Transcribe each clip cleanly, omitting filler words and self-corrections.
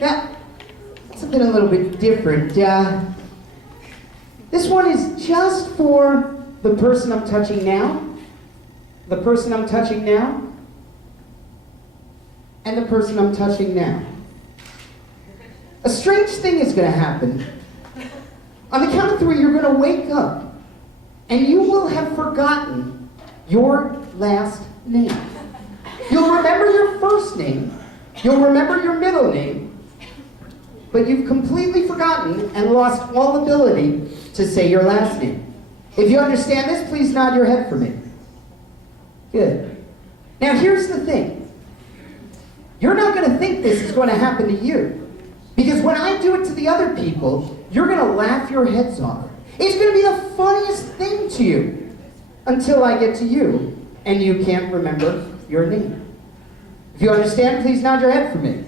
Now, something a little bit different. This one is just for the person I'm touching now, the person I'm touching now, and the person I'm touching now. A strange thing is going to happen. On the count of 3, you're going to wake up, and you will have forgotten your last name. You'll remember your first name, you'll remember your middle name, but you've completely forgotten and lost all ability to say your last name. If you understand this, please nod your head for me. Good. Now here's the thing. You're not going to think this is going to happen to you. Because when I do it to the other people, you're going to laugh your heads off. It's going to be the funniest thing to you until I get to you and you can't remember your name. If you understand, please nod your head for me.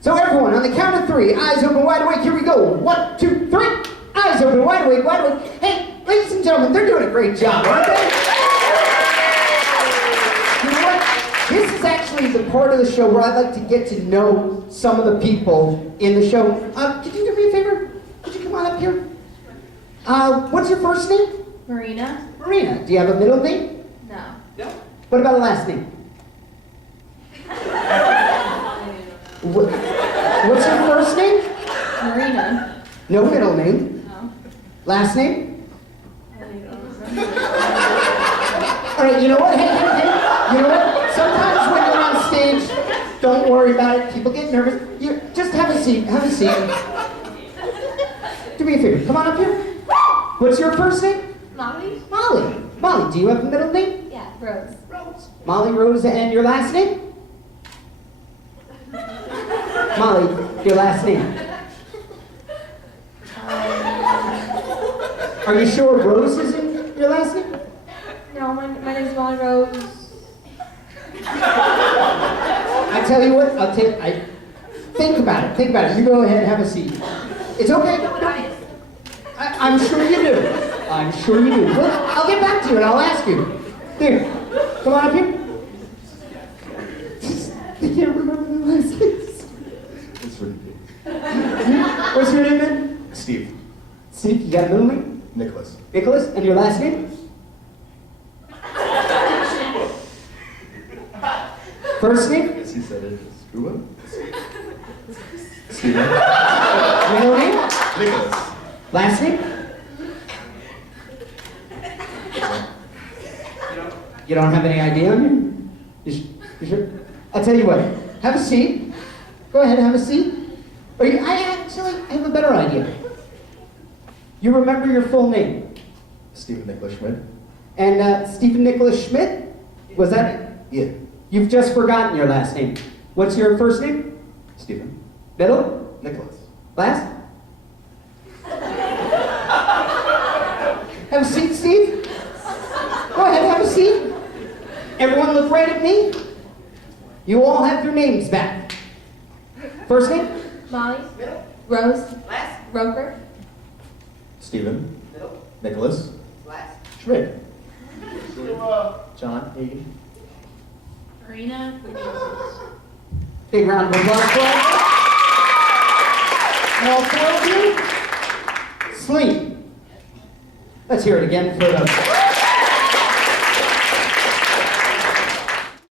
So everyone, on the count of 3, eyes open, wide awake, here we go. 1, 2, 3. Eyes open, wide awake, wide awake. Hey, ladies and gentlemen, they're doing a great job, aren't they? You know what? This is actually the part of the show where I'd like to get to know some of the people in the show. Could you do me a favor? Could you come on up here? What's your first name? Marina? Marina. Do you have a middle name? No. No. What about a last name? What's your first name? Marina. No middle name. No. Last name? I don't remember. All right, you know what? Hey. You know what? Sometimes when you're on stage, don't worry about it. People get nervous. You just have a seat. Have a seat. Do me a favor. Come on up here. What's your first name? Molly? Molly. Molly, do you have a middle name? Yeah, Rose. Rose. Molly Rose, and your last name? Molly, your last name. Are you sure Rose isn't your last name? No, my name's Molly Rose. I tell you what, think about it, think about it. You go ahead and have a seat. It's okay. I'm sure you do. I'm sure you do. Well, I'll get back to you and I'll ask you. Here, come on up here. I can't remember the last name. It's ridiculous. What's your name then? Steve. Steve, you got a middle name? Nicholas. Nicholas, and your last name? First name? As he said it, Scuba. Steven. Middle name? Nicholas. Last name? You don't have any idea on you? You sure? I'll tell you what. Have a seat. Go ahead, have a seat. I actually have a better idea. You remember your full name? Stephen Nicholas Schmidt. And Stephen Nicholas Schmidt? Was that it? Yeah. You've just forgotten your last name. What's your first name? Stephen. Middle? Nicholas. Last? Have a seat, Steve. Go ahead, have a seat. Everyone look right at me. You all have your names back. First name? Molly? Middle? Rose? Last? Roper? Stephen. Middle? Nicholas. Last? Schmidt. John Hagen. Marina? Big round of applause for all. And all 4 of you. Sleep. Let's hear it again for the